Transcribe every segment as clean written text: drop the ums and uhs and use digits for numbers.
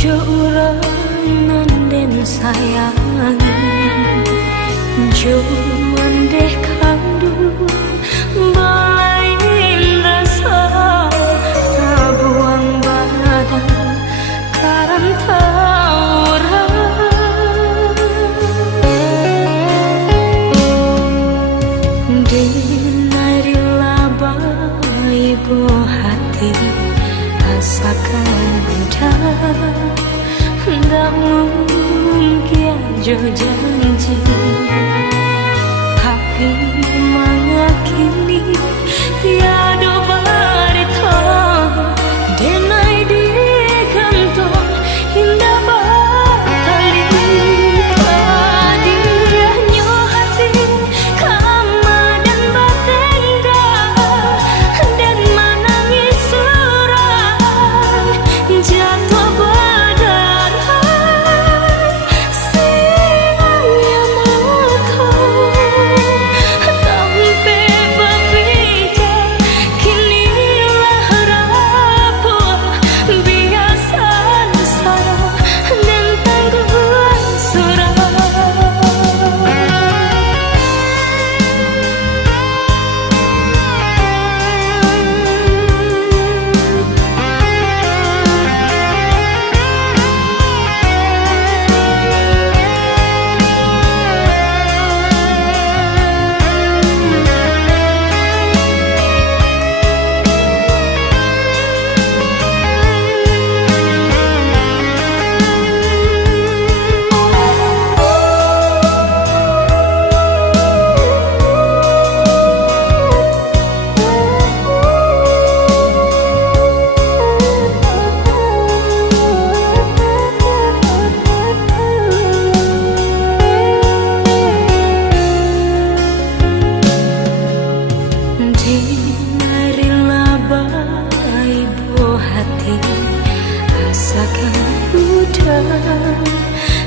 Joranan den sayangi Jo mendeh kandu balain rasa tabuang badan karan taurang dinari labai bo hati asakan udah nggak mungkin jo janji tapi mengakini tiada barita denai di kantong indah batali tadinya hati kama dan batengga dan menangis surang jatuh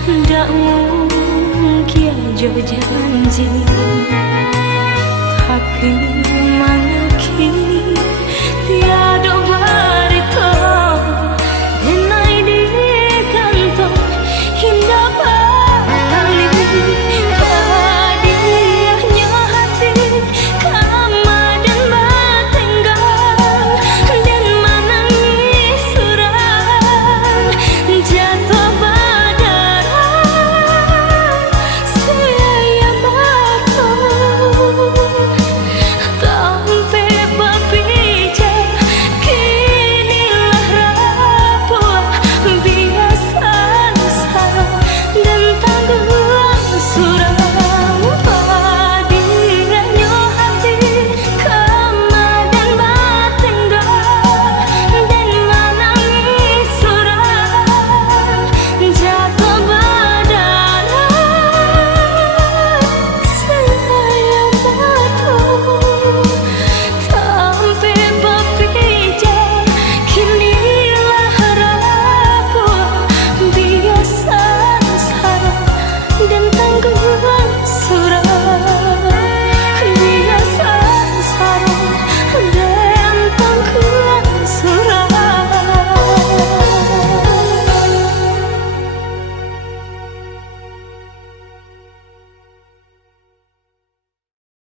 nggak mungkin jo janji tapi mengakini tiada